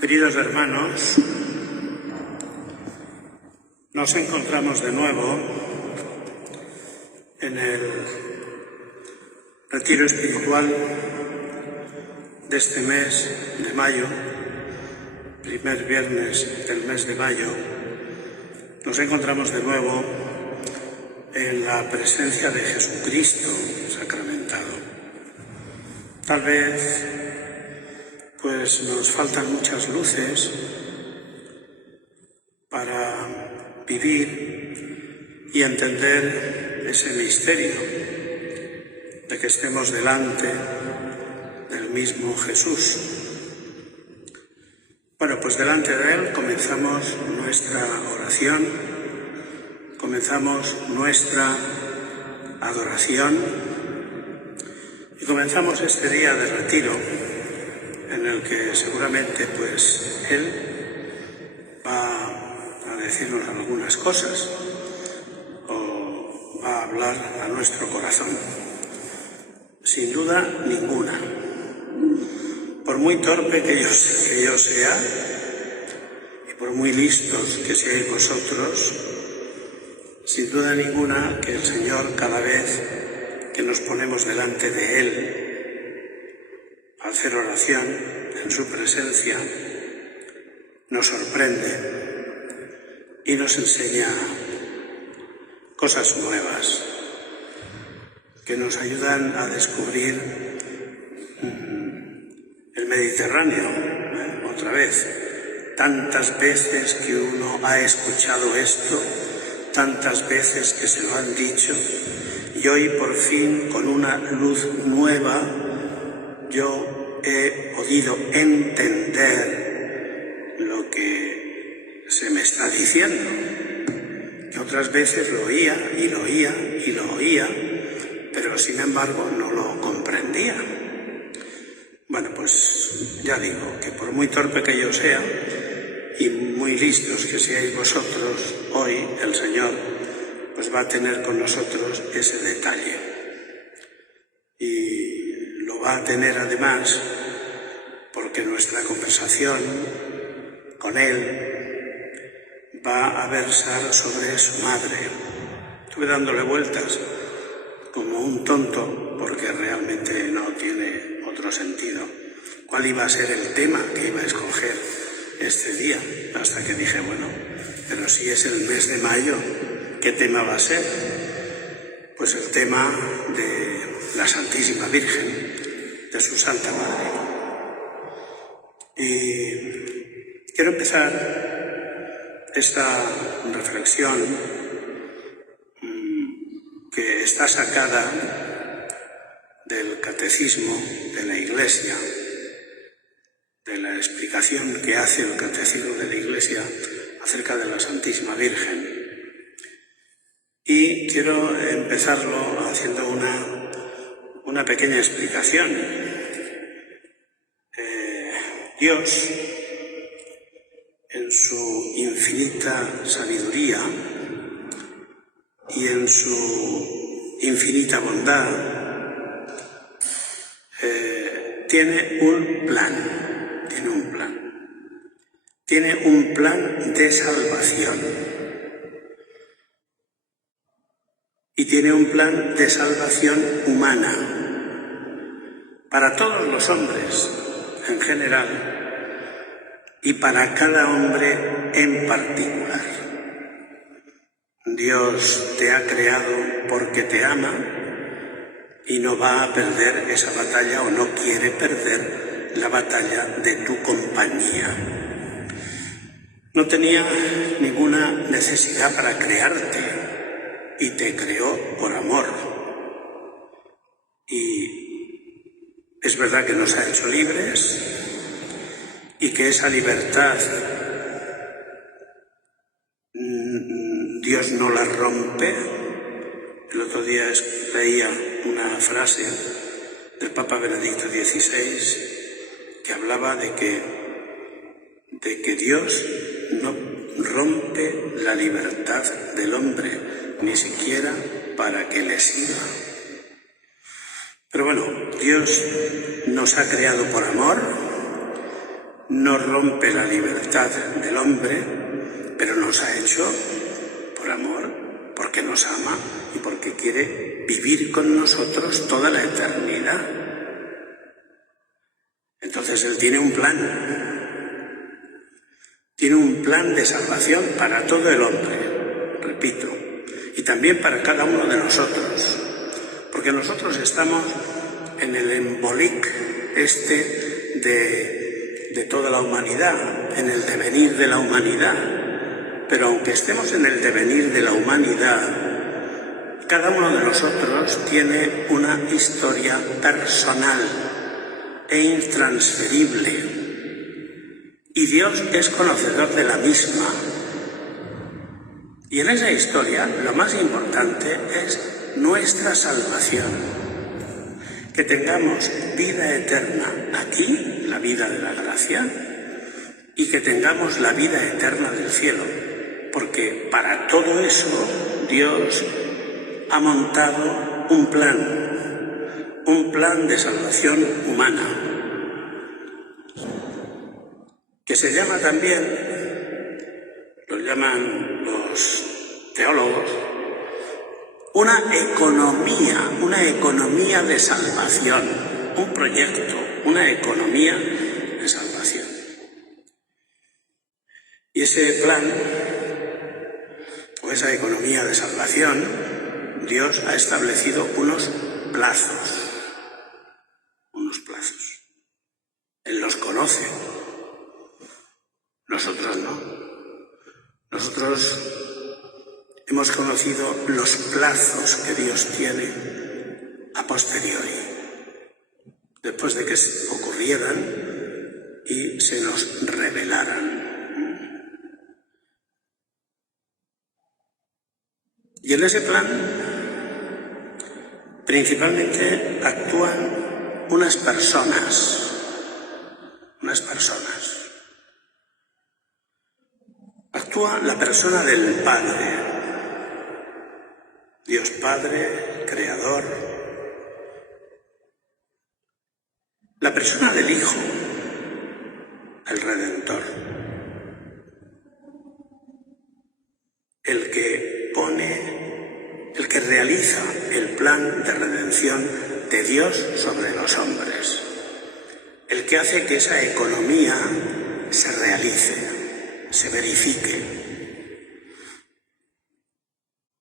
Queridos hermanos, nos encontramos de nuevo en el retiro espiritual de este mes de mayo, primer viernes del mes de mayo. Nos encontramos de nuevo en la presencia de Jesucristo sacramentado. Tal vez pues nos faltan muchas luces para vivir y entender ese misterio de que estemos delante del mismo Jesús. Bueno, pues delante de Él comenzamos nuestra oración, comenzamos nuestra adoración y comenzamos este día de retiro en el que seguramente pues Él va a decirnos algunas cosas o va a hablar a nuestro corazón. Sin duda ninguna. Por muy torpe que yo sea y por muy listos que seáis vosotros, sin duda ninguna que el Señor, cada vez que nos ponemos delante de Él a hacer oración en su presencia, nos sorprende y nos enseña cosas nuevas que nos ayudan a descubrir el Mediterráneo, otra vez. Tantas veces que uno ha escuchado esto, tantas veces que se lo han dicho, y hoy por fin con una luz nueva yo he podido entender lo que se me está diciendo, que otras veces lo oía y lo oía y lo oía, pero sin embargo no lo comprendía. Bueno, pues ya digo que por muy torpe que yo sea y muy listos que seáis vosotros, hoy el Señor pues va a tener con nosotros ese detalle. Y lo va a tener además porque nuestra conversación con Él va a versar sobre su madre. Estuve dándole vueltas como un tonto porque realmente no tiene otro sentido. ¿Cuál iba a ser el tema que iba a escoger este día? Hasta que dije, bueno, pero si es el mes de mayo, ¿qué tema va a ser? Pues el tema de la Santísima Virgen, de su Santa Madre. Y quiero empezar esta reflexión que está sacada del Catecismo de la Iglesia, de la explicación que hace el Catecismo de la Iglesia acerca de la Santísima Virgen. Y quiero empezarlo haciendo una pequeña explicación. Dios, en su infinita sabiduría y en su infinita bondad, tiene un plan de salvación. Y tiene un plan de salvación humana para todos los hombres en general y para cada hombre en particular. Dios te ha creado porque te ama y no va a perder esa batalla o no quiere perder la batalla de tu compañía. No tenía ninguna necesidad para crearte y te creó por amor. Y es verdad que nos ha hecho libres y que esa libertad Dios no la rompe. El otro día leía una frase del Papa Benedicto XVI que hablaba de que Dios no rompe la libertad del hombre, ni siquiera para que le sirva. Pero bueno, Dios nos ha creado por amor, no rompe la libertad del hombre, pero nos ha hecho por amor, porque nos ama y porque quiere vivir con nosotros toda la eternidad. Entonces Él tiene un plan de salvación para todo el hombre, repito, y también para cada uno de nosotros, porque nosotros estamos en el embolic de toda la humanidad, en el devenir de la humanidad. Pero aunque estemos en el devenir de la humanidad, cada uno de nosotros tiene una historia personal e intransferible, y Dios es conocedor de la misma. Y en esa historia lo más importante es nuestra salvación. Que tengamos vida eterna aquí, la vida de la gracia, y que tengamos la vida eterna del cielo, porque para todo eso Dios ha montado un plan de salvación humana, que se llama también, lo llaman los teólogos, una economía de salvación, un proyecto, una economía de salvación. Y ese plan, o esa economía de salvación, Dios ha establecido unos plazos. Él los conoce, nosotros no. Nosotros hemos conocido los plazos que Dios tiene a posteriori, después de que ocurrieran y se nos revelaran. Y en ese plan, principalmente actúan unas personas. Actúa la persona del Padre, Dios Padre, Creador. La persona del Hijo, el Redentor. El que realiza el plan de redención de Dios sobre los hombres. El que hace que esa economía se realice, se verifique.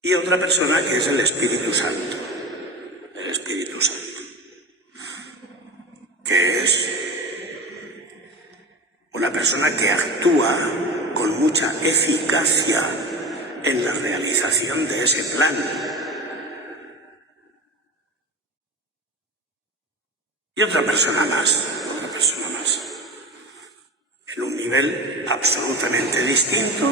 Y otra persona que es el Espíritu Santo. El Espíritu Santo. Que es una persona que actúa con mucha eficacia en la realización de ese plan. Y otra persona más, en un nivel absolutamente distinto,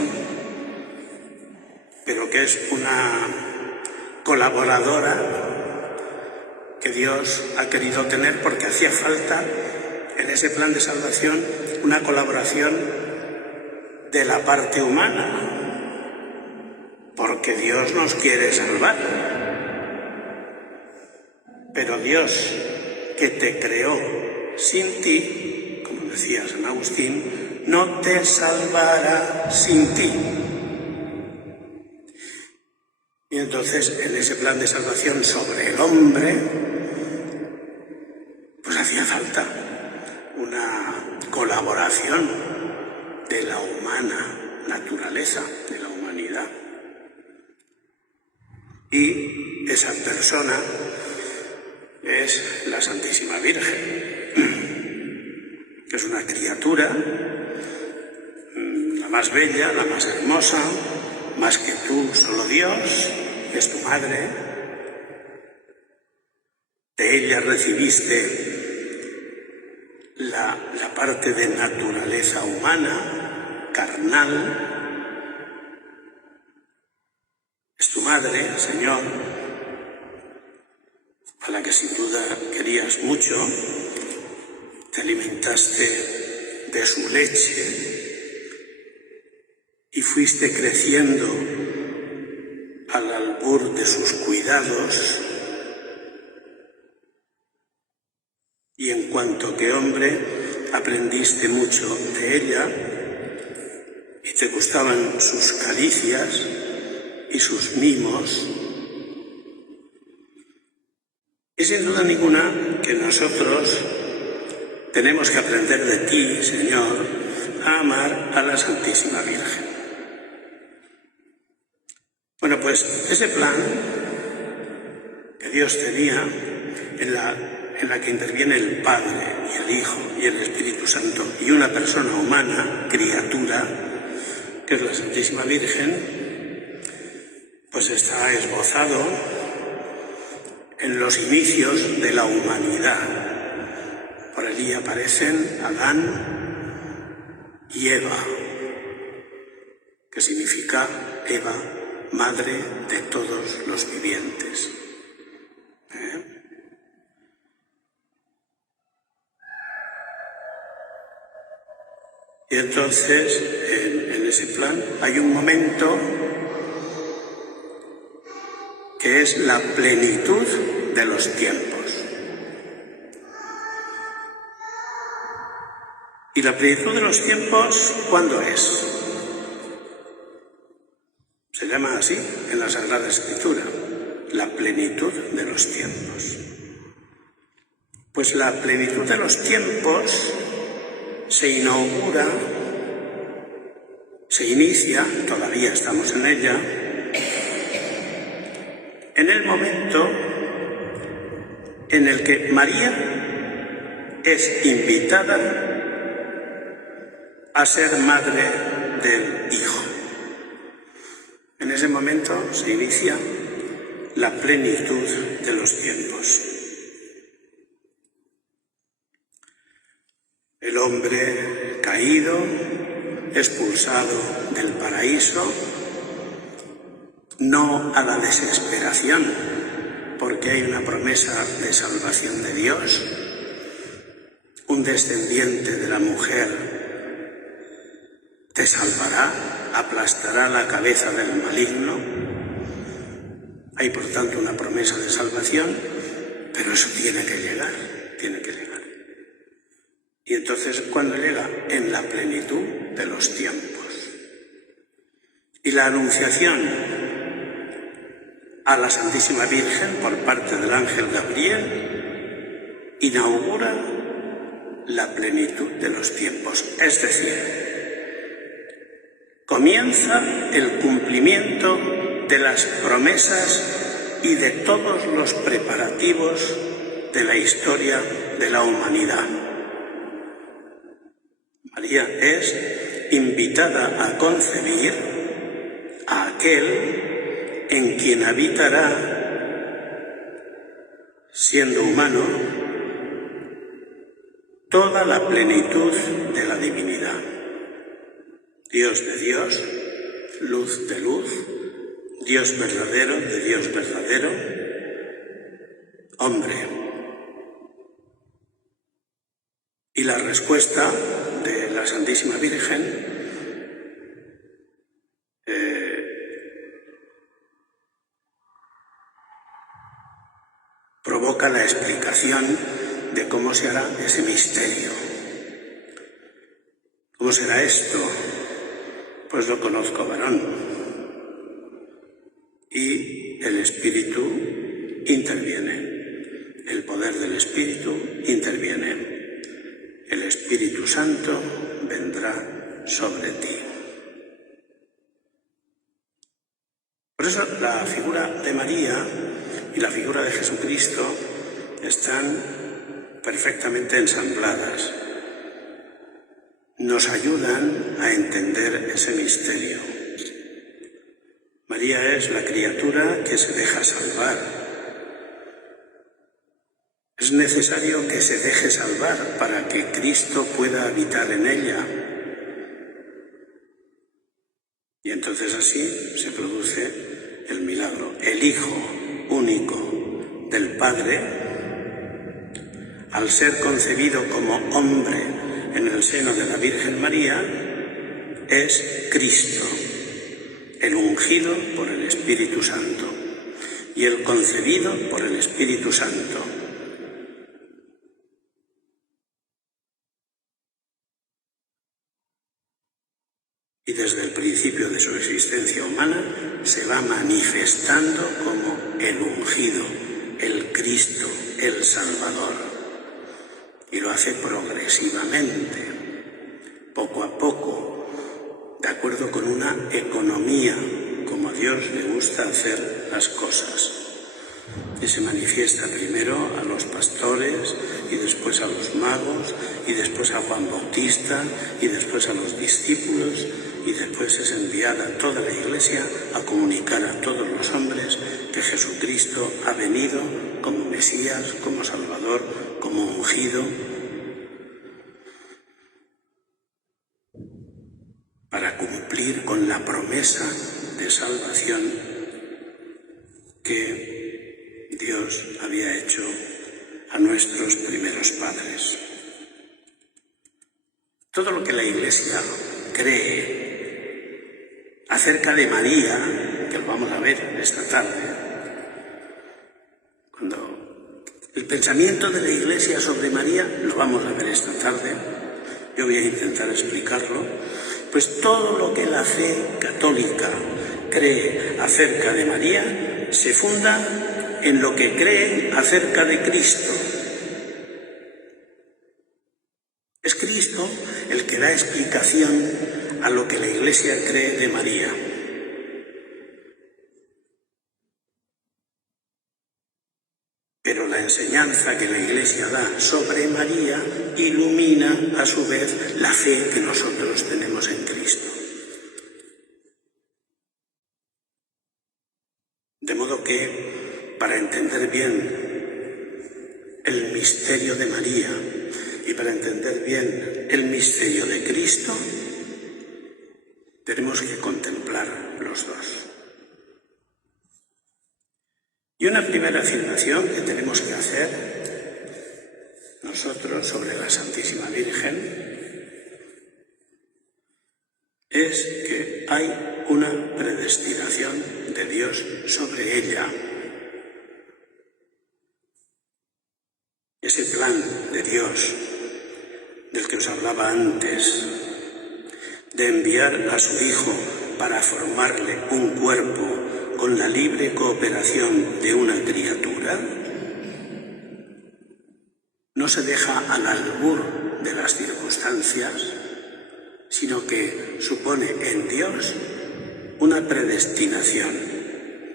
pero que es una colaboradora que Dios ha querido tener porque hacía falta en ese plan de salvación una colaboración de la parte humana, porque Dios nos quiere salvar. Pero Dios, que te creó sin ti, como decía San Agustín, no te salvará sin ti. Y entonces, en ese plan de salvación sobre el hombre, pues hacía falta una colaboración de la humana naturaleza, de la humanidad. Y esa persona es la Santísima Virgen, que es una criatura, la más bella, la más hermosa, más que tú, solo Dios, es tu madre. De ella recibiste la parte de naturaleza humana, carnal. Es tu madre, Señor, a la que sin duda querías mucho, te alimentaste de su leche y fuiste creciendo al albur de sus cuidados, y en cuanto que hombre aprendiste aprendiste mucho de ella y te gustaban sus caricias y sus mimos. Y sin duda ninguna que nosotros tenemos que aprender de ti, Señor, a amar a la Santísima Virgen. Bueno, pues ese plan que Dios tenía, en la que interviene el Padre y el Hijo y el Espíritu Santo y una persona humana, criatura, que es la Santísima Virgen, pues está esbozado en los inicios de la humanidad. Por allí aparecen Adán y Eva, que significa Eva, madre de todos los vivientes. Y entonces, en ese plan, hay un momento que es la plenitud de los tiempos. ¿Y la plenitud de los tiempos cuándo es? Se llama así en la Sagrada Escritura, la plenitud de los tiempos. Pues la plenitud de los tiempos se inaugura, se inicia, todavía estamos en ella, en el momento en el que María es invitada a ser madre del Hijo. En ese momento se inicia la plenitud de los tiempos. El hombre caído, expulsado del paraíso, no a la desesperación, porque hay una promesa de salvación de Dios, un descendiente de la mujer te salvará, aplastará la cabeza del maligno. Hay por tanto una promesa de salvación, pero eso tiene que llegar. Y entonces, ¿cuándo llega? En la plenitud de los tiempos. Y la anunciación a la Santísima Virgen por parte del ángel Gabriel inaugura la plenitud de los tiempos. Es decir, comienza el cumplimiento de las promesas y de todos los preparativos de la historia de la humanidad. María es invitada a concebir a aquel en quien habitará, siendo humano, toda la plenitud de la divinidad. Dios de Dios, luz de luz, Dios verdadero de Dios verdadero, hombre. Y la respuesta de la Santísima Virgen provoca la explicación de cómo se hará ese misterio. ¿Cómo será esto? Pues lo conozco, varón. Y el Espíritu interviene, el poder del Espíritu interviene. El Espíritu Santo vendrá sobre ti. Por eso la figura de María y la figura de Jesucristo están perfectamente ensambladas. Nos ayudan a entender ese misterio. María es la criatura que se deja salvar. Es necesario que se deje salvar para que Cristo pueda habitar en ella. Y entonces así se produce el milagro. El Hijo único del Padre, al ser concebido como hombre en el seno de la Virgen María, es Cristo, el ungido por el Espíritu Santo y el concebido por el Espíritu Santo. y desde el principio de su existencia humana se va manifestando como el ungido, el Cristo, el Salvador. Y lo hace progresivamente, poco a poco, de acuerdo con una economía, como a Dios le gusta hacer las cosas. Y se manifiesta primero a los pastores, y después a los magos, y después a Juan Bautista, y después a los discípulos, y después es enviada a toda la Iglesia a comunicar a todos los hombres que Jesucristo ha venido como Mesías, como Salvador, como ungido, para cumplir con la promesa de salvación que Dios había hecho a nuestros primeros padres. Todo lo que la Iglesia cree acerca de María, que lo vamos a ver esta tarde, cuando el pensamiento de la Iglesia sobre María lo vamos a ver esta tarde, yo voy a intentar explicarlo, pues todo lo que la fe católica cree acerca de María se funda en lo que creen acerca de Cristo. Es Cristo el que da explicación a lo que la Iglesia cree de María. Pero la enseñanza que la Iglesia da sobre María ilumina a su vez la fe que nosotros tenemos en Cristo. De modo que, para entender bien el misterio de María y para entender bien el misterio de Cristo, tenemos que contemplar los dos. Y una primera afirmación que tenemos que hacer nosotros sobre la Santísima Virgen es que hay una predestinación de Dios sobre ella. Ese plan de Dios del que os hablaba antes, de enviar a su Hijo para formarle un cuerpo con la libre cooperación de una criatura, no se deja al albur de las circunstancias, sino que supone en Dios una predestinación,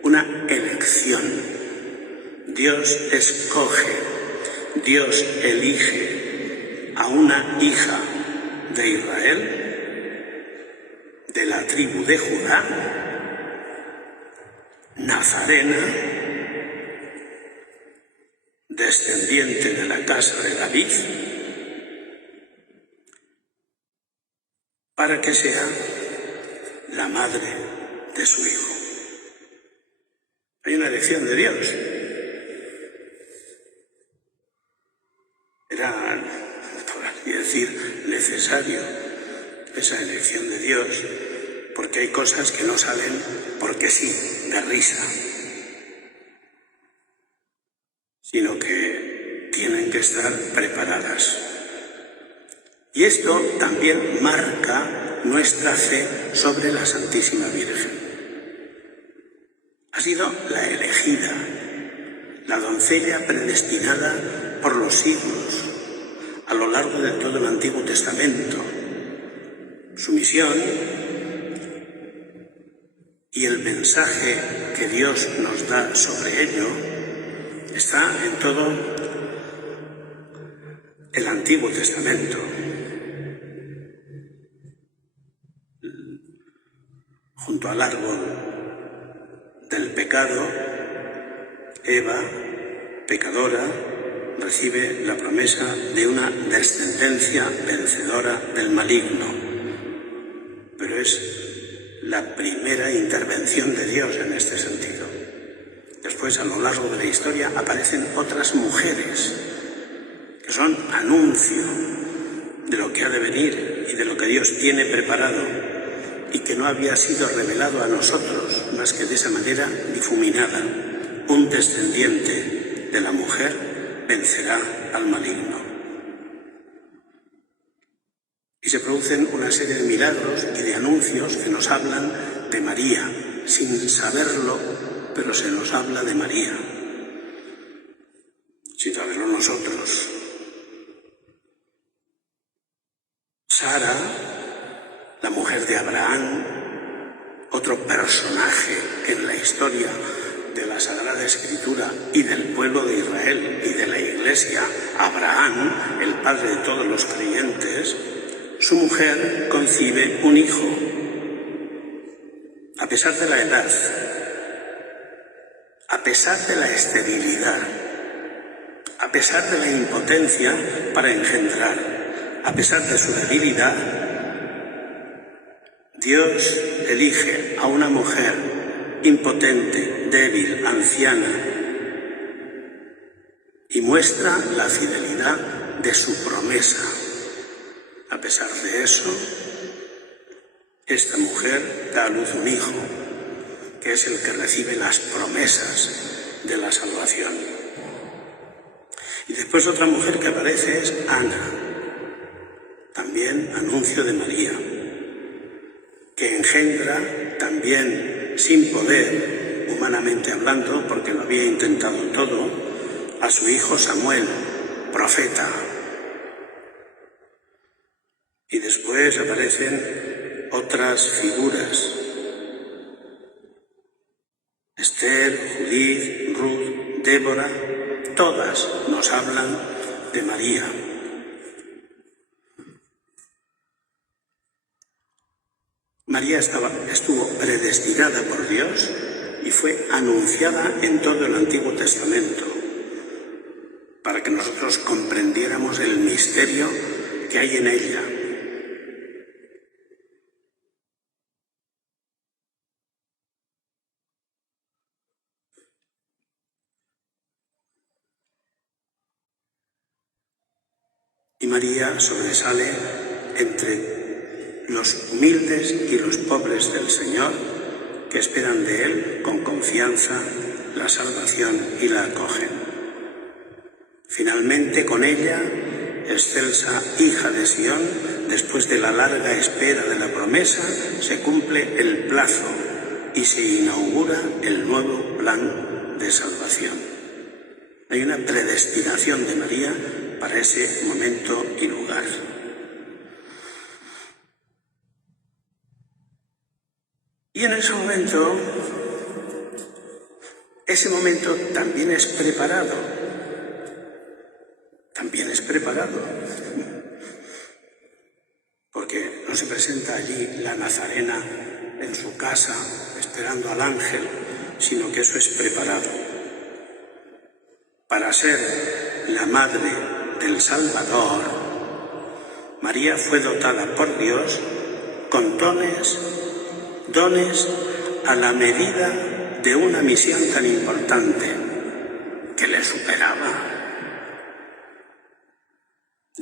una elección. Dios escoge, Dios elige a una hija de Israel, de la tribu de Judá, nazarena, descendiente de la casa de David, para que sea la madre de su Hijo. Hay una elección de Dios. Era, por así decir, necesario esa elección de Dios, porque hay cosas que no salen porque sí, de risa, sino que tienen que estar preparadas. Y esto también marca nuestra fe sobre la Santísima Virgen. Ha sido la elegida, la doncella predestinada por los siglos, a lo largo de todo el Antiguo Testamento. Su misión y el mensaje que Dios nos da sobre ello está en todo el Antiguo Testamento. Junto al árbol del pecado, Eva, pecadora, recibe la promesa de una descendencia vencedora del maligno. Pero es la primera intervención de Dios en este sentido. Después, a lo largo de la historia, aparecen otras mujeres que son anuncio de lo que ha de venir y de lo que Dios tiene preparado y que no había sido revelado a nosotros más que de esa manera difuminada. Un descendiente de la mujer vencerá al maligno. Y se producen una serie de milagros y de anuncios que nos hablan de María, sin saberlo, pero se nos habla de María, sin saberlo nosotros. Sara, la mujer de Abraham, otro personaje que en la historia de la Sagrada Escritura y del pueblo de Israel y de la Iglesia, Abraham, el padre de todos los creyentes, su mujer concibe un hijo, a pesar de la edad, a pesar de la esterilidad, a pesar de la impotencia para engendrar, a pesar de su debilidad. Dios elige a una mujer impotente, débil, anciana, y muestra la fidelidad de su promesa. A pesar de eso, esta mujer da a luz un hijo, que es el que recibe las promesas de la salvación. Y después otra mujer que aparece es Ana, también anuncio de María, que engendra también sin poder, humanamente hablando, porque lo había intentado todo, a su hijo Samuel, profeta. Y después aparecen otras figuras: Esther, Judith, Ruth, Débora, todas nos hablan de María. María estuvo predestinada por Dios y fue anunciada en todo el Antiguo Testamento para que nosotros comprendiéramos el misterio que hay en ella. Y María sobresale entre los humildes y los pobres del Señor, que esperan de Él con confianza la salvación y la acogen. Finalmente, con ella, excelsa hija de Sión, después de la larga espera de la promesa, se cumple el plazo y se inaugura el nuevo plan de salvación. Hay una predestinación de María para ese momento y lugar. Y en ese momento también es preparado, porque no se presenta allí la nazarena en su casa esperando al ángel, sino que eso es preparado. Para ser la madre del Salvador, María fue dotada por Dios con dones a la medida de una misión tan importante que le superaba.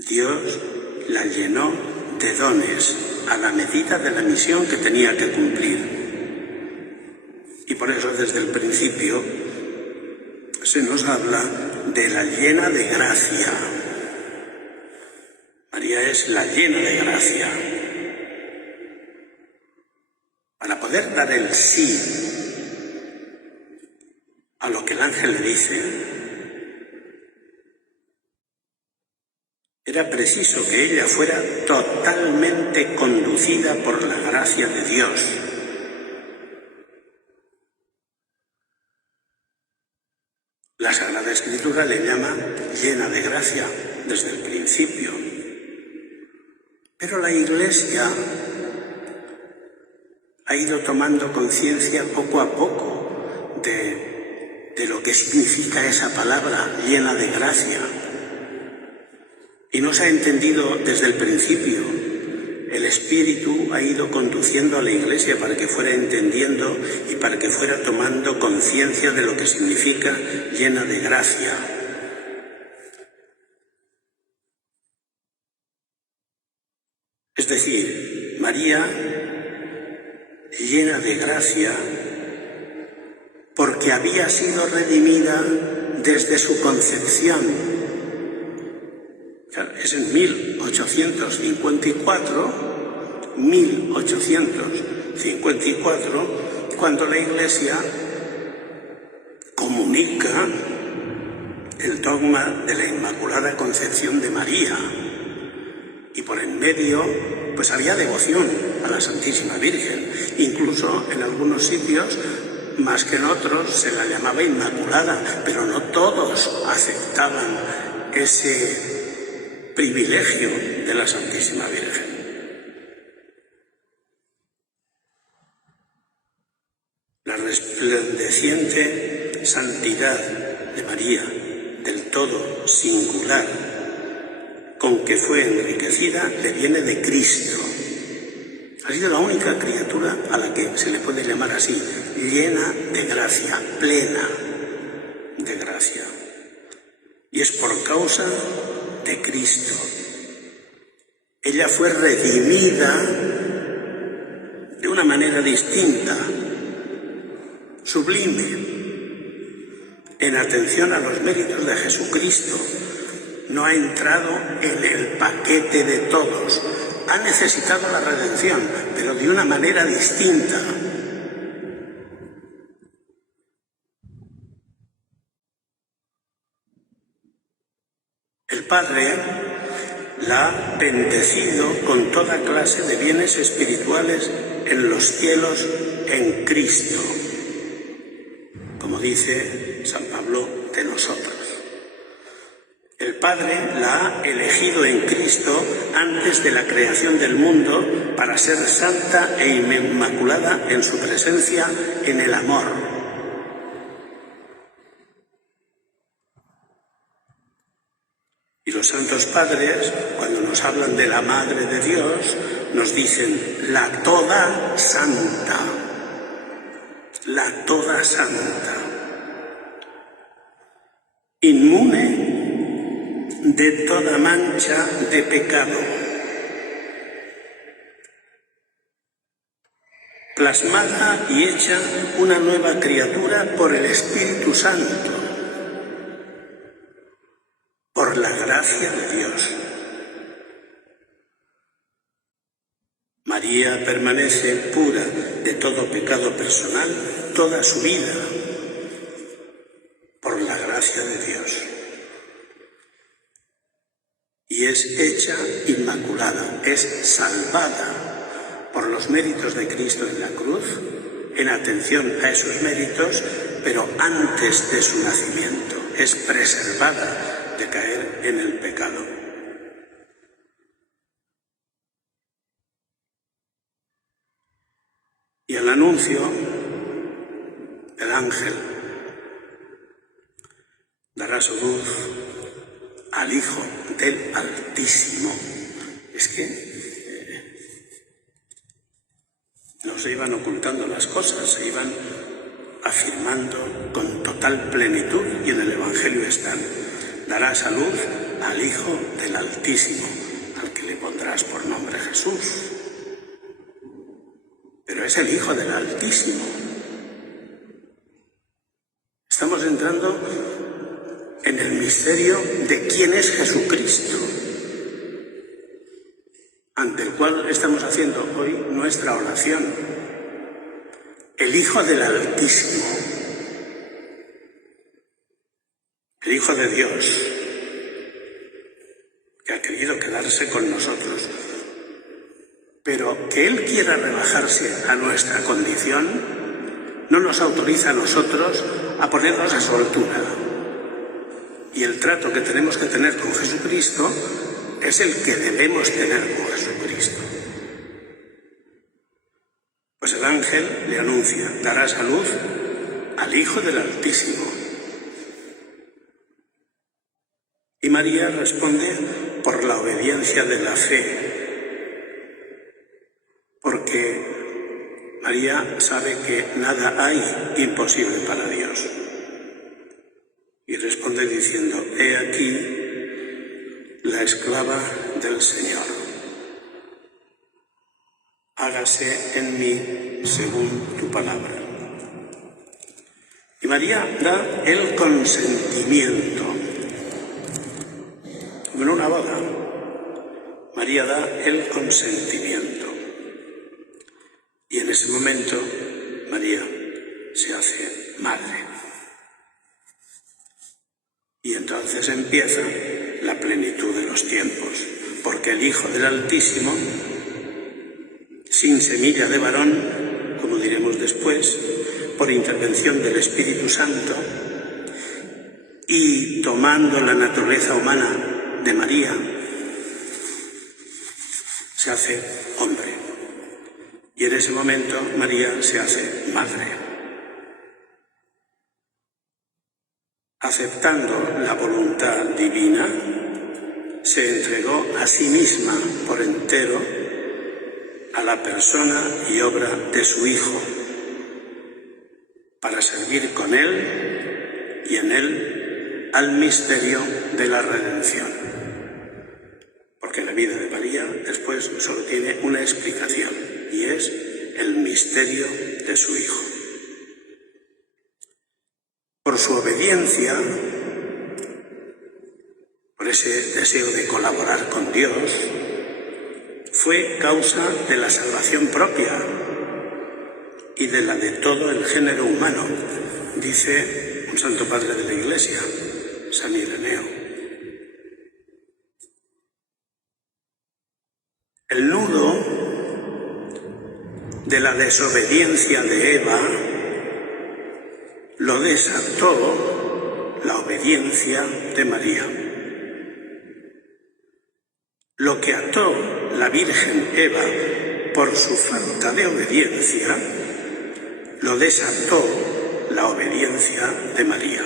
Dios la llenó de dones a la medida de la misión que tenía que cumplir. Y por eso desde el principio se nos habla de la llena de gracia. María es la llena de gracia. Para poder dar el sí a lo que el ángel le dice, era preciso que ella fuera totalmente conducida por la gracia de Dios. La Sagrada Escritura le llama llena de gracia desde el principio. Pero la Iglesia ha ido tomando conciencia poco a poco de lo que significa esa palabra llena de gracia. Y no se ha entendido desde el principio. El Espíritu ha ido conduciendo a la Iglesia para que fuera entendiendo y para que fuera tomando conciencia de lo que significa llena de gracia. Es decir, María, llena de gracia, porque había sido redimida desde su concepción. Es en 1800 1854, cuando la Iglesia comunica el dogma de la Inmaculada Concepción de María. Y por en medio, pues había devoción a la Santísima Virgen. Incluso en algunos sitios, más que en otros, se la llamaba Inmaculada, pero no todos aceptaban ese privilegio de la Santísima Virgen. La resplandeciente santidad de María, del todo singular, con que fue enriquecida, le viene de Cristo. Ha sido la única criatura a la que se le puede llamar así, llena de gracia, plena de gracia. Y es por causa de Cristo. Ella fue redimida de una manera distinta, sublime, en atención a los méritos de Jesucristo. No ha entrado en el paquete de todos. Ha necesitado la redención, pero de una manera distinta. El Padre la ha bendecido con toda clase de bienes espirituales en los cielos en Cristo, como dice San Pablo de nosotros. El Padre la ha elegido en Cristo antes de la creación del mundo para ser santa e inmaculada en su presencia en el amor. Y los santos padres, cuando nos hablan de la Madre de Dios, nos dicen la toda santa, la toda santa, inmune de toda mancha de pecado, plasmada y hecha una nueva criatura por el Espíritu Santo, por la gracia de Dios. María permanece pura de todo pecado personal toda su vida, por la gracia de Dios. Y es hecha inmaculada, es salvada por los méritos de Cristo en la cruz, en atención a esos méritos, pero antes de su nacimiento, es preservada de caer en el pecado. Y el anuncio del ángel dará su luz al Hijo del Altísimo. Es que no se iban ocultando las cosas, se iban afirmando con total plenitud, y en el Evangelio están. Darás a luz al Hijo del Altísimo, al que le pondrás por nombre Jesús. Pero es el Hijo del Altísimo. Estamos entrando en el misterio de quién es Jesucristo, ante el cual estamos haciendo hoy nuestra oración. El Hijo del Altísimo, el Hijo de Dios, que ha querido quedarse con nosotros, pero que Él quiera rebajarse a nuestra condición no nos autoriza a nosotros a ponernos a su altura. Y el trato que tenemos que tener con Jesucristo es el que debemos tener con Jesucristo. Pues el ángel le anuncia: darás a luz al Hijo del Altísimo. Y María responde por la obediencia de la fe, porque María sabe que nada hay imposible para Dios. Y responde diciendo: he aquí la esclava del Señor. Hágase en mí según tu palabra. Y María da el consentimiento, como en una boda. María da el consentimiento. Y en ese momento María se hace madre. Y entonces empieza la plenitud de los tiempos, porque el Hijo del Altísimo, sin semilla de varón, como diremos después, por intervención del Espíritu Santo, y tomando la naturaleza humana de María, se hace hombre. Y en ese momento María se hace madre. Aceptando la voluntad divina, se entregó a sí misma por entero a la persona y obra de su Hijo, para servir con Él y en Él al misterio de la redención. Porque la vida de María después solo tiene una explicación, y es el misterio de su Hijo. Por su obediencia, por ese deseo de colaborar con Dios, fue causa de la salvación propia y de la de todo el género humano, dice un santo padre de la Iglesia, San Ireneo. El nudo de la desobediencia de Eva lo desató la obediencia de María. Lo que ató la Virgen Eva por su falta de obediencia, lo desató la obediencia de María.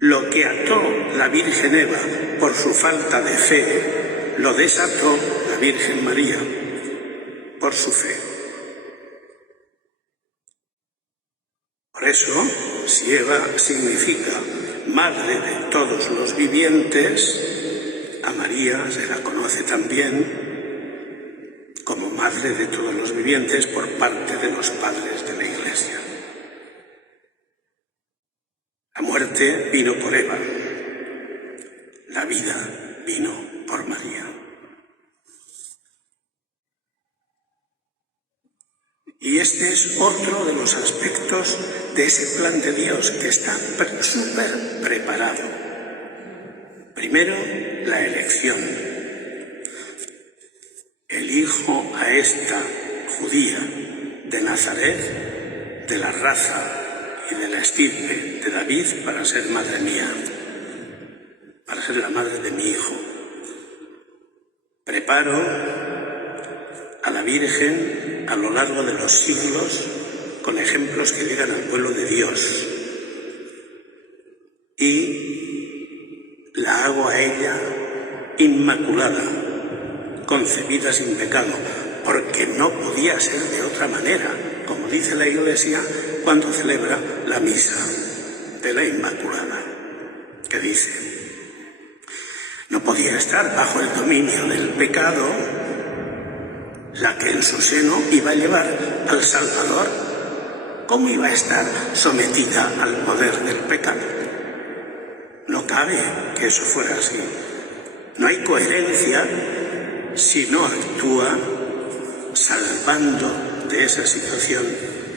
Lo que ató la Virgen Eva por su falta de fe, lo desató la Virgen María por su fe. Por eso, si Eva significa madre de todos los vivientes, a María se la conoce también como madre de todos los vivientes por parte de los padres de la Iglesia. La muerte vino por Eva, la vida vino por María. Y este es otro de los aspectos de ese plan de Dios que está súper preparado. Primero, la elección. Elijo a esta judía de Nazaret, de la raza y de la estirpe de David, para ser madre mía, para ser la madre de mi hijo. Preparo a la Virgen a lo largo de los siglos con ejemplos que llegan al pueblo de Dios, y la hago a ella inmaculada, concebida sin pecado, porque no podía ser de otra manera, como dice la Iglesia cuando celebra la misa de la Inmaculada, que dice: no podía estar bajo el dominio del pecado la que en su seno iba a llevar al Salvador. ¿Cómo iba a estar sometida al poder del pecado? No cabe que eso fuera así. No hay coherencia si no actúa salvando de esa situación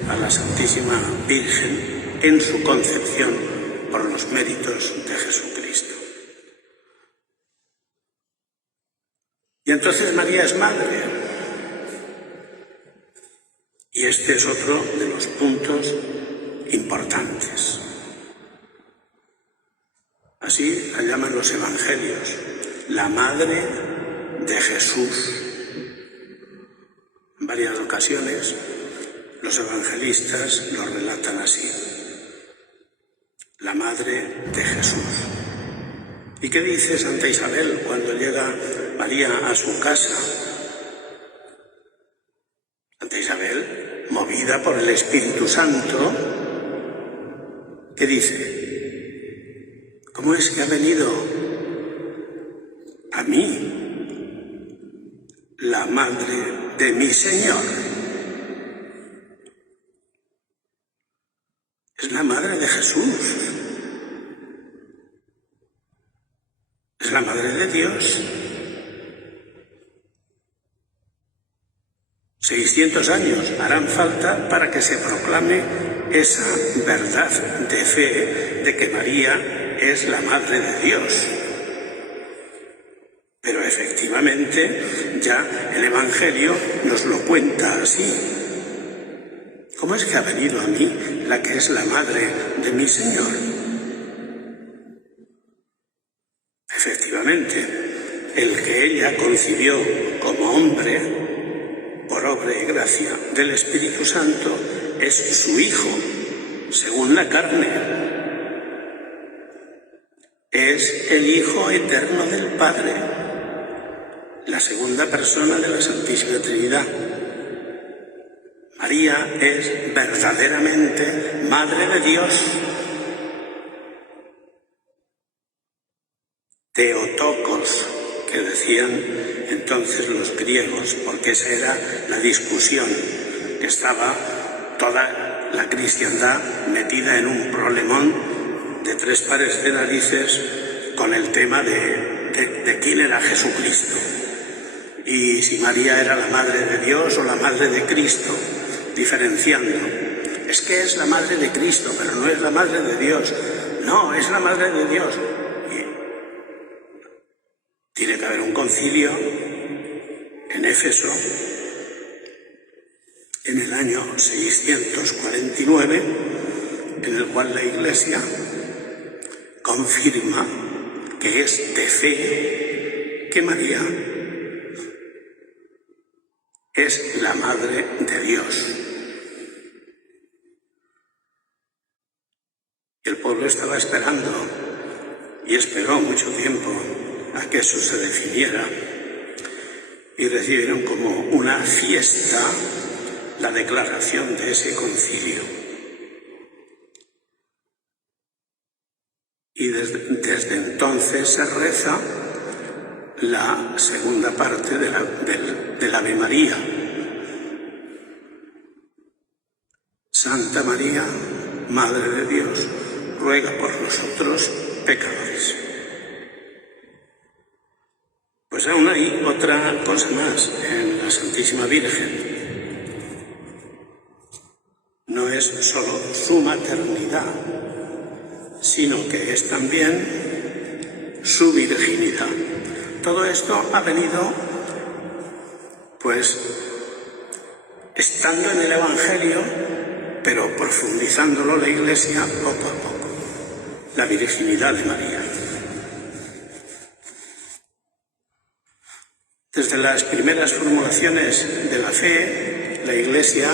a la Santísima Virgen en su concepción por los méritos de Jesucristo. Y entonces María es madre. Y este es otro de los puntos importantes. Así la llaman los evangelios, la madre de Jesús. En varias ocasiones los evangelistas lo relatan así: la madre de Jesús. ¿Y qué dice Santa Isabel cuando llega María a su casa? Santa Isabel, movida por el Espíritu Santo, ¿qué dice? ¿Cómo es que ha venido a mí la madre de mi Señor? Es la madre de Jesús. Es la madre de Dios. 600 años harán falta para que se proclame esa verdad de fe de que María es la Madre de Dios. Pero efectivamente ya el Evangelio nos lo cuenta así. ¿Cómo es que ha venido a mí la que es la Madre de mi Señor? Efectivamente, el que ella concibió como hombre, por obra y gracia del Espíritu Santo, es su Hijo, según la carne. Es el Hijo eterno del Padre, la segunda persona de la Santísima Trinidad. María es verdaderamente Madre de Dios. Theotokos, que decían entonces los griegos, porque esa era la discusión, que estaba toda la cristiandad metida en un problemón de 3 pares de narices con el tema de quién era Jesucristo, y si María era la Madre de Dios o la Madre de Cristo, diferenciando. Es que es la Madre de Cristo, pero no es la Madre de Dios. No, es la Madre de Dios. Tiene que haber un concilio en Éfeso en el año 649, en el cual la Iglesia confirma que es de fe que María es la Madre de Dios. Y el pueblo estaba esperando, y esperó mucho tiempo a que eso se definiera, y recibieron como una fiesta la declaración de ese concilio. Y desde entonces se reza la segunda parte del Ave María. Santa María, Madre de Dios, ruega por nosotros pecadores. Pues aún hay otra cosa más en la Santísima Virgen. No es solo su maternidad, sino que es también su virginidad. Todo esto ha venido, pues, estando en el Evangelio, pero profundizándolo la Iglesia poco a poco. La virginidad de María. Desde las primeras formulaciones de la fe, la Iglesia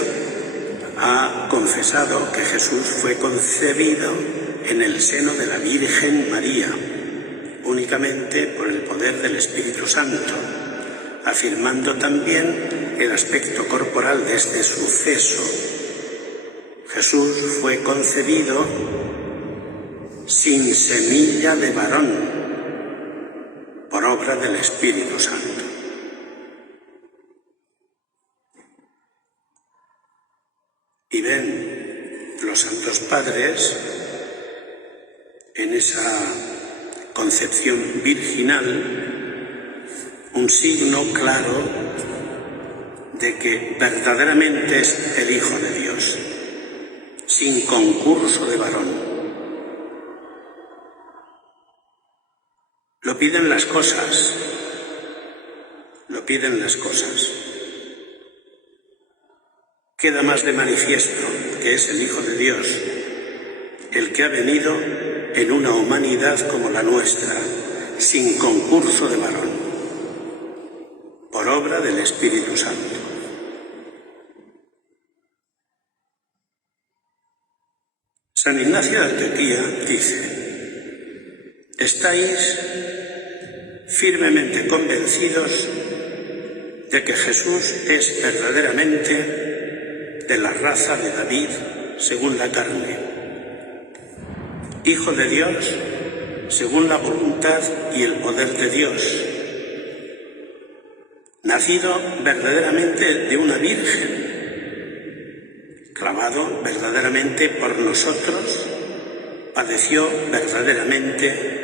ha confesado que Jesús fue concebido en el seno de la Virgen María, únicamente por el poder del Espíritu Santo, afirmando también el aspecto corporal de este suceso. Jesús fue concebido sin semilla de varón, por obra del Espíritu Santo. Y ven los santos padres en esa concepción virginal un signo claro de que verdaderamente es el Hijo de Dios, sin concurso de varón. Lo piden las cosas, lo piden las cosas. Queda más de manifiesto que es el Hijo de Dios, el que ha venido en una humanidad como la nuestra, sin concurso de varón, por obra del Espíritu Santo. San Ignacio de Antioquía dice: estáis firmemente convencidos de que Jesús es verdaderamente de la raza de David según la carne, Hijo de Dios según la voluntad y el poder de Dios, nacido verdaderamente de una virgen, clavado verdaderamente por nosotros, padeció verdaderamente,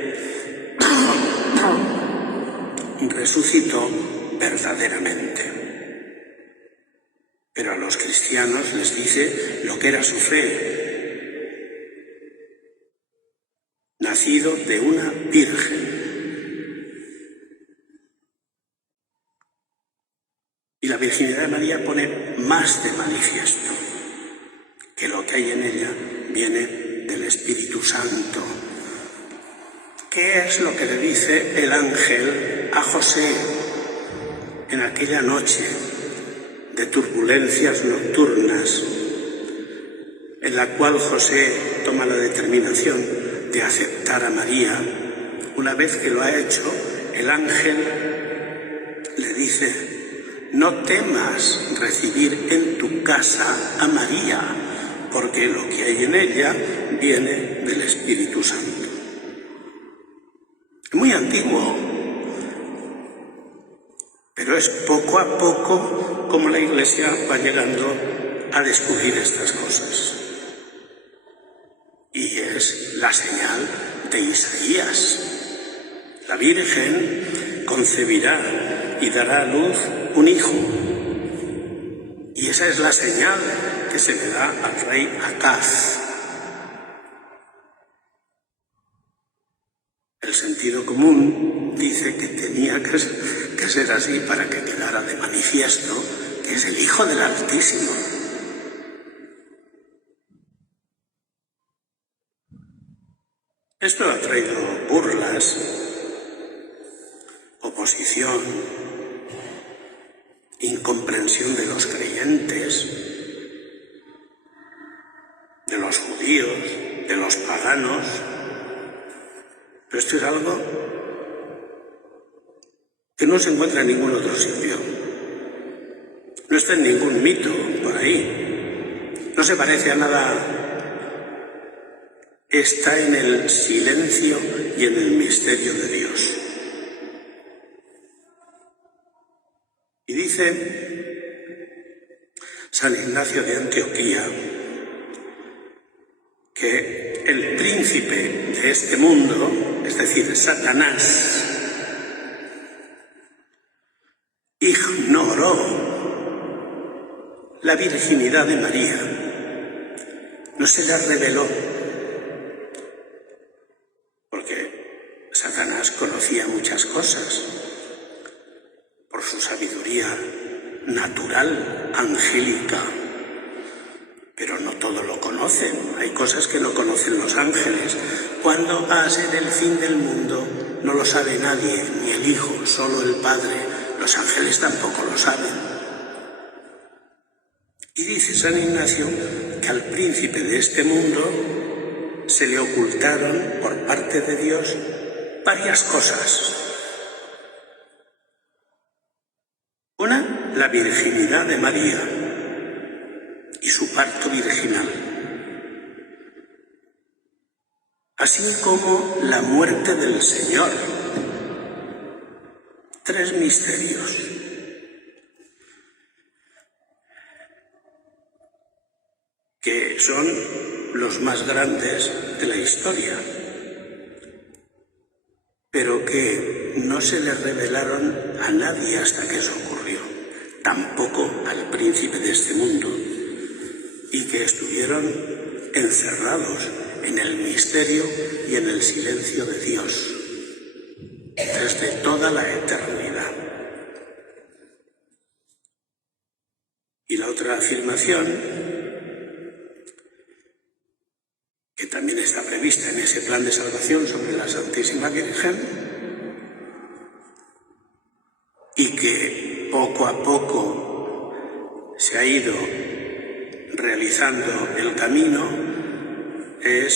resucitó verdaderamente. pero a los cristianos les dice lo que era su fe. Nacido de una virgen. Y la virginidad de María pone más de manifiesto que lo que hay en ella viene del Espíritu Santo. ¿Qué es lo que le dice el ángel a José en aquella noche de turbulencias nocturnas, en la cual José toma la determinación de aceptar a María? Una vez que lo ha hecho, el ángel le dice: no temas recibir en tu casa a María, porque lo que hay en ella viene del Espíritu Santo. Es muy antiguo, pero es poco a poco como la Iglesia va llegando a descubrir estas cosas. Y es la señal de Isaías. La Virgen concebirá y dará a luz un hijo. Y esa es la señal que se le da al rey Acaz. El sentido común dice que tenía que ser así para que quedara de manifiesto que es el Hijo del Altísimo. Esto ha traído burlas, oposición, incomprensión de los creyentes, de los judíos, de los paganos. Pero esto es algo que no se encuentra en ningún otro sitio. No está en ningún mito por ahí. No se parece a nada. Está en el silencio y en el misterio de Dios. Y dice San Ignacio de Antioquía que el príncipe de este mundo, es decir, Satanás, ignoró la virginidad de María, no se la reveló, porque Satanás conocía muchas cosas por su sabiduría natural, angélica, pero no todo lo conocen. Hay cosas que no conocen los ángeles. ¿Cuándo va a ser el fin del mundo? No lo sabe nadie, ni el Hijo, solo el Padre. Los ángeles tampoco lo saben. Y dice San Ignacio que al príncipe de este mundo se le ocultaron por parte de Dios varias cosas. Una, la virginidad de María y su parto virginal, así como la muerte del Señor. 3 misterios. Que son los más grandes de la historia, pero que no se le revelaron a nadie hasta que eso ocurrió, tampoco al príncipe de este mundo, y que estuvieron encerrados en el misterio y en el silencio de Dios desde toda la eternidad. Y la otra afirmación, que también está prevista en ese plan de salvación sobre la Santísima Virgen, y que poco a poco se ha ido realizando el camino, es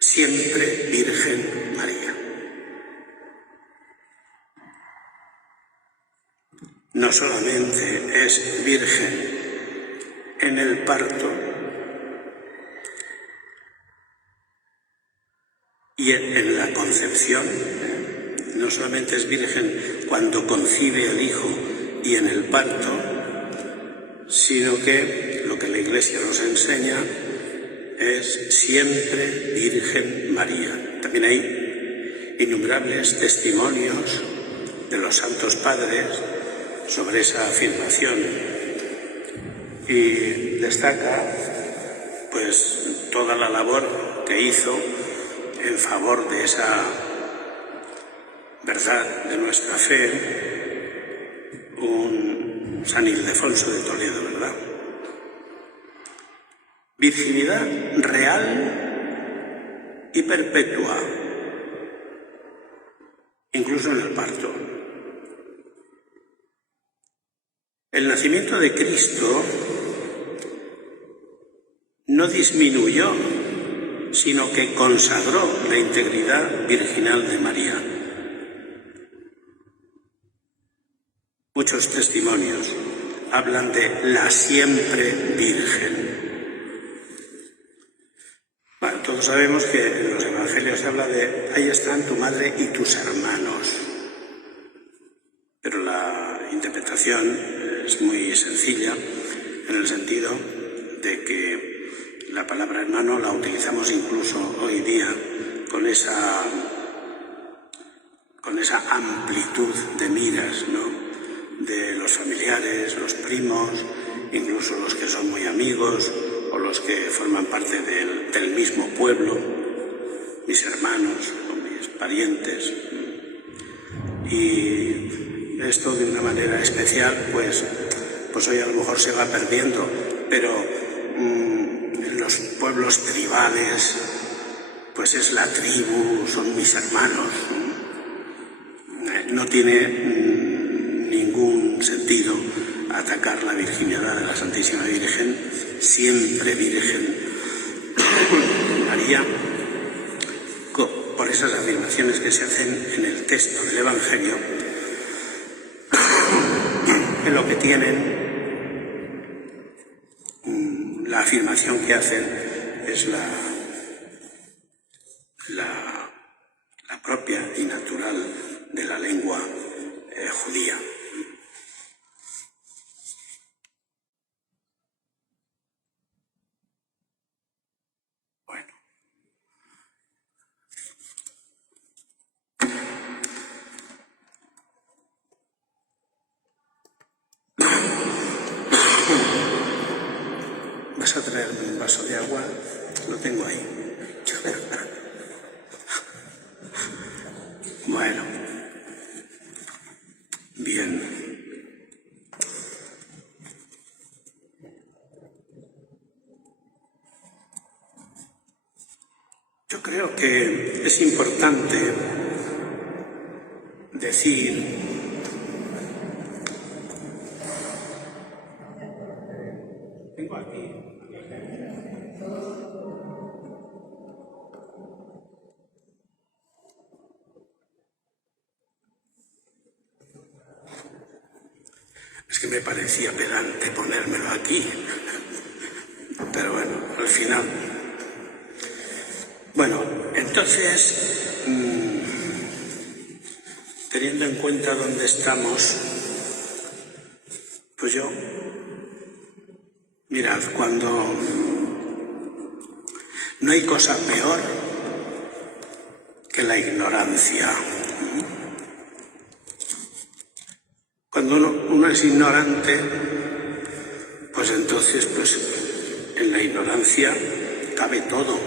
siempre Virgen María. No solamente es virgen en el parto y en la concepción, no solamente es virgen cuando concibe al Hijo y en el parto, sino que lo que la Iglesia nos enseña es siempre Virgen María. También hay innumerables testimonios de los santos padres sobre esa afirmación. y destaca pues toda la labor que hizo en favor de esa verdad de nuestra fe un San Ildefonso de Toledo, ¿verdad? Virginidad real y perpetua, incluso en el parto. El nacimiento de Cristo no disminuyó, sino que consagró la integridad virginal de María. Muchos testimonios hablan de la siempre Virgen. Bueno, todos sabemos que en los evangelios se habla de ahí están tu madre y tus hermanos, pero la interpretación es muy sencilla en el sentido de que la palabra hermano la utilizamos incluso hoy día con esa amplitud de miras, ¿no? De los familiares, los primos, incluso los que son muy amigos o los que forman parte del mismo pueblo, mis hermanos o mis parientes. Y esto de una manera especial, pues hoy a lo mejor se va perdiendo, pero en los pueblos tribales, pues es la tribu, son mis hermanos. No tiene ningún sentido atacar la virginidad de la Santísima Virgen, siempre Virgen María, por esas afirmaciones que se hacen en el texto del Evangelio, en lo que tienen, la afirmación que hacen es la propia y natural de la lengua judía. Bueno. ¿Vas a traerme un vaso de agua? Lo tengo ahí. Bueno, bien. Yo creo que es importante decir tengo aquí. Es que me parecía pedante ponérmelo aquí, pero bueno, al final. Bueno, entonces, teniendo en cuenta dónde estamos, pues yo, mirad, cuando no hay cosa peor que la ignorancia. Cuando uno es ignorante, pues entonces, en la ignorancia cabe todo.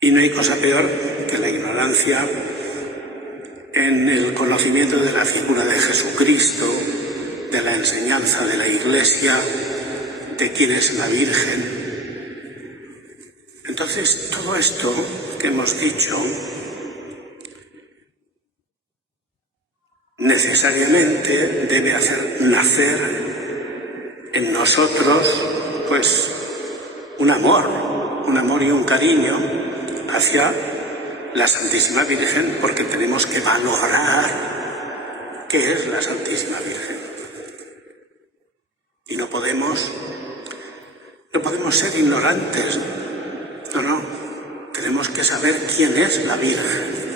Y no hay cosa peor que la ignorancia en el conocimiento de la figura de Jesucristo, de la enseñanza de la Iglesia, de quién es la Virgen. Entonces, todo esto que hemos dicho necesariamente debe hacer nacer en nosotros, pues, un amor y un cariño hacia la Santísima Virgen, porque tenemos que valorar qué es la Santísima Virgen. Y no podemos ser ignorantes, no, tenemos que saber quién es la Virgen.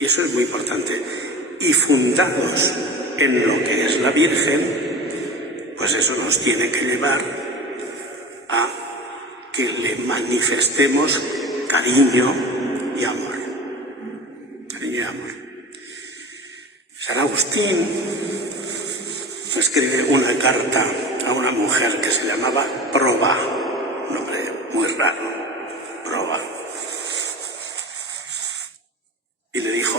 Y eso es muy importante. Y fundados en lo que es la Virgen, pues eso nos tiene que llevar a que le manifestemos cariño y amor. Cariño y amor. San Agustín escribe una carta a una mujer que se llamaba Proba, un nombre muy raro, Proba. Y le dijo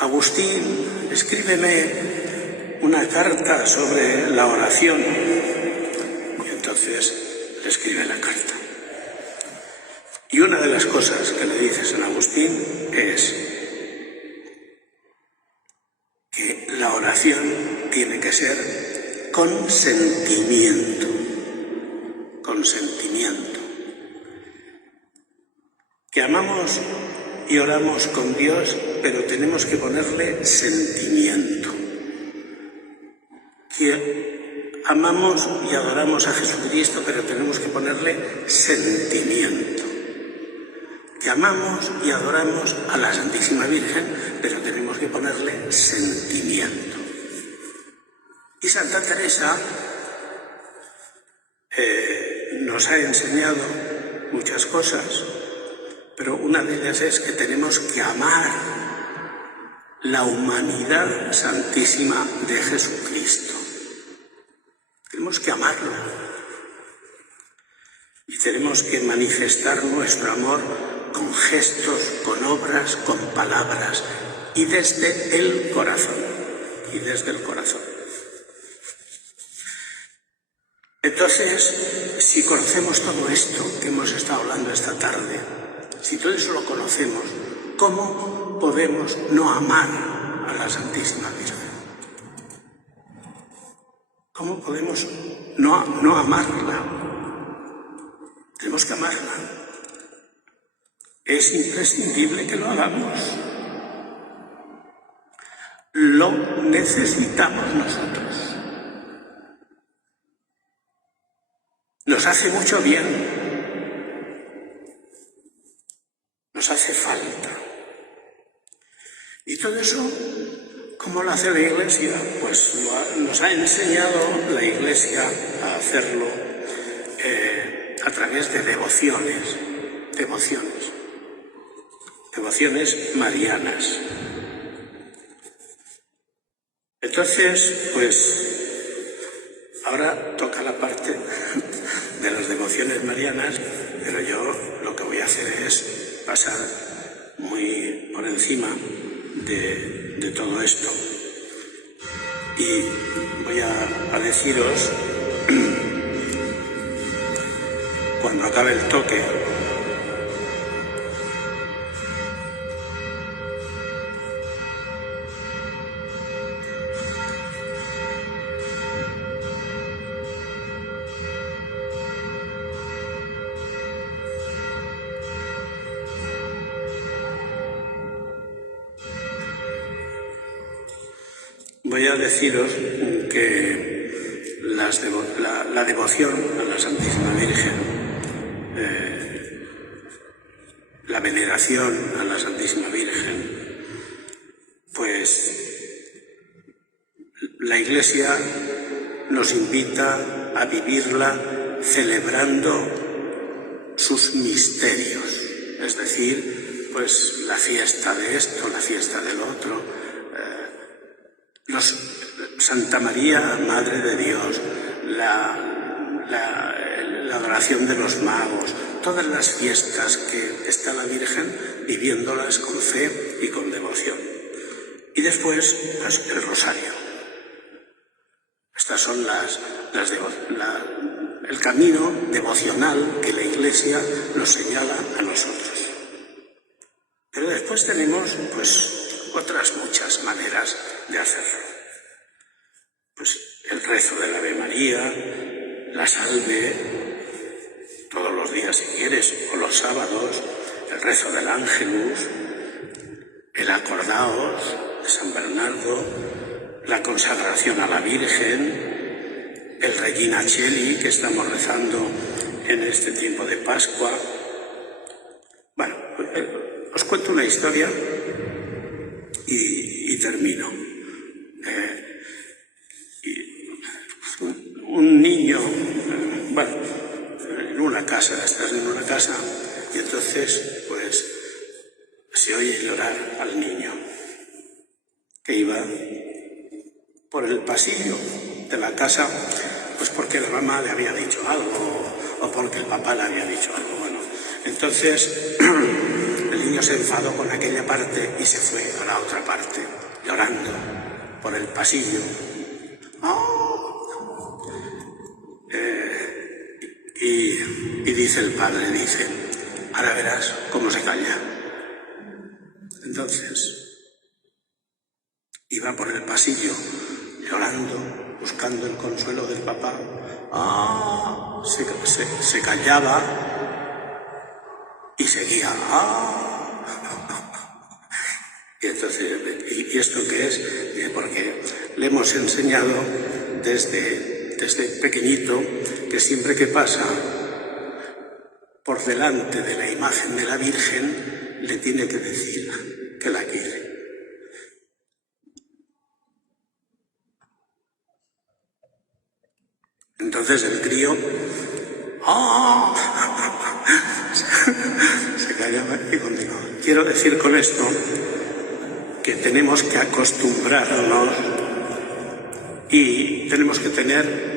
a Agustín, escríbeme una carta sobre la oración. Y entonces le escribe la carta. Y una de las cosas que le dice San Agustín es que la oración tiene que ser con sentimiento, con sentimiento. Que amamos y oramos con Dios, pero tenemos que ponerle sentimiento. Que amamos y adoramos a Jesucristo, pero tenemos que ponerle sentimiento. Que amamos y adoramos a la Santísima Virgen, pero tenemos que ponerle sentimiento. Y Santa Teresa nos ha enseñado muchas cosas, pero una de ellas es que tenemos que amar la humanidad santísima de Jesucristo. Tenemos que amarla. Y tenemos que manifestar nuestro amor con gestos, con obras, con palabras, y desde el corazón. Y desde el corazón. Entonces, si conocemos todo esto que hemos estado hablando esta tarde, si todo eso lo conocemos, ¿cómo podemos no amar a la Santísima Virgen? ¿Cómo podemos no amarla? Tenemos que amarla. Es imprescindible que lo hagamos. Lo necesitamos nosotros. Nos hace mucho bien. Nos hace falta. Y todo eso, ¿cómo lo hace la Iglesia? Pues nos ha enseñado la Iglesia a hacerlo a través de devociones marianas. Entonces, pues, ahora toca la parte de las devociones marianas, pero yo lo que voy a hacer es pasar muy por encima de todo esto. Y voy a deciros, cuando acabe el toque, voy a deciros que la devoción a la Santísima Virgen, la veneración a la Santísima Virgen, pues la Iglesia nos invita a vivirla celebrando sus misterios, es decir, pues la fiesta de esto, la fiesta del otro, Santa María, Madre de Dios, la adoración de los magos, todas las fiestas que está la Virgen viviéndolas con fe y con devoción. Y después, pues, el rosario. Estas son el camino devocional que la Iglesia nos señala a nosotros. Pero después tenemos, pues, otras muchas maneras de hacerlo. Pues el rezo del Ave María, la salve, todos los días si quieres, o los sábados, el rezo del Ángelus, el acordaos de San Bernardo, la consagración a la Virgen, el Regina Coeli que estamos rezando en este tiempo de Pascua. Bueno, os cuento una historia y termino. Un niño, en una casa, estás en una casa y entonces pues se oye llorar al niño. que iba por el pasillo de la casa, pues porque la mamá le había dicho algo o porque el papá le había dicho algo. Bueno, entonces el niño se enfadó con aquella parte y se fue a la otra parte, llorando por el pasillo. Y dice el padre, dice, ahora verás cómo se calla. Entonces iba por el pasillo llorando, buscando el consuelo del papá. Se callaba y seguía. Y entonces, ¿y esto qué es? Porque le hemos enseñado desde pequeñito que siempre que pasa por delante de la imagen de la Virgen le tiene que decir que la quiere. Entonces el crío se callaba y continuaba. Quiero decir con esto que tenemos que acostumbrarnos y tenemos que tener...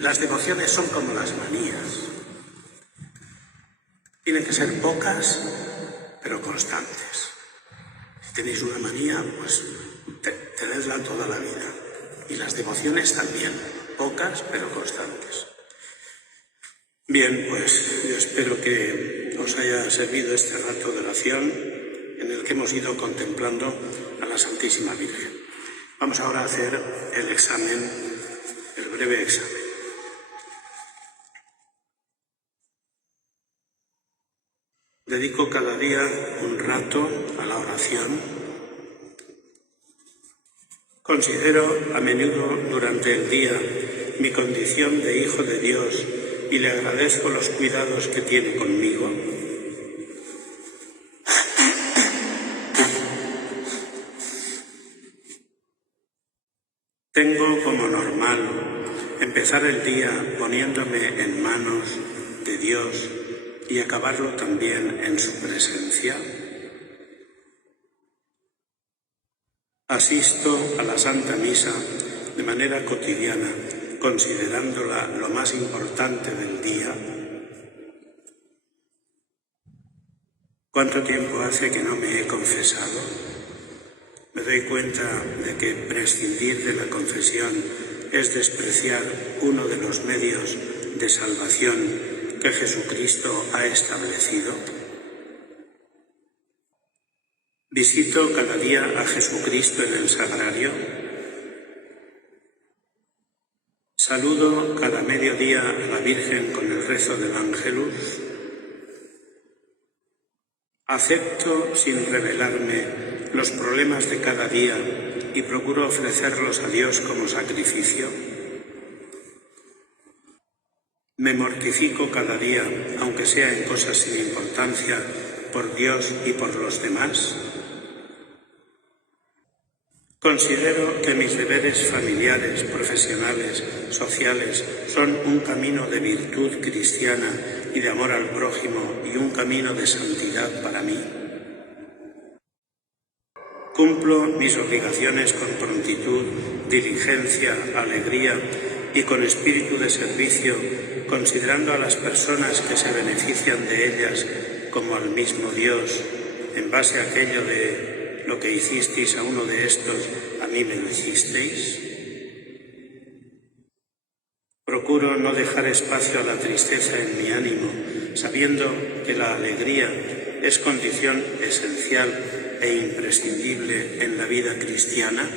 Las devociones son como las manías. Tienen que ser pocas, pero constantes. Si tenéis una manía, pues tenedla toda la vida. Y las devociones también, pocas, pero constantes. Bien, pues yo espero que os haya servido este rato de oración en el que hemos ido contemplando a la Santísima Virgen. Vamos ahora a hacer el examen, el breve examen. Dedico cada día un rato a la oración. Considero a menudo durante el día mi condición de hijo de Dios y le agradezco los cuidados que tiene conmigo. Tengo como normal empezar el día poniéndome en manos de Dios y acabarlo también en su presencia. Asisto a la Santa Misa de manera cotidiana, considerándola lo más importante del día. ¿Cuánto tiempo hace que no me he confesado? Me doy cuenta de que prescindir de la confesión es despreciar uno de los medios de salvación que Jesucristo ha establecido. Visito cada día a Jesucristo en el sagrario. Saludo cada mediodía a la Virgen con el rezo del Ángelus. Acepto sin revelarme los problemas de cada día y procuro ofrecerlos a Dios como sacrificio. Me mortifico cada día, aunque sea en cosas sin importancia, por Dios y por los demás. Considero que mis deberes familiares, profesionales, sociales son un camino de virtud cristiana y de amor al prójimo y un camino de santidad para mí. Cumplo mis obligaciones con prontitud, diligencia, alegría y con espíritu de servicio, considerando a las personas que se benefician de ellas como al mismo Dios, en base a aquello de lo que hicisteis a uno de estos, a mí me lo hicisteis. Procuro no dejar espacio a la tristeza en mi ánimo, sabiendo que la alegría es condición esencial e imprescindible en la vida cristiana.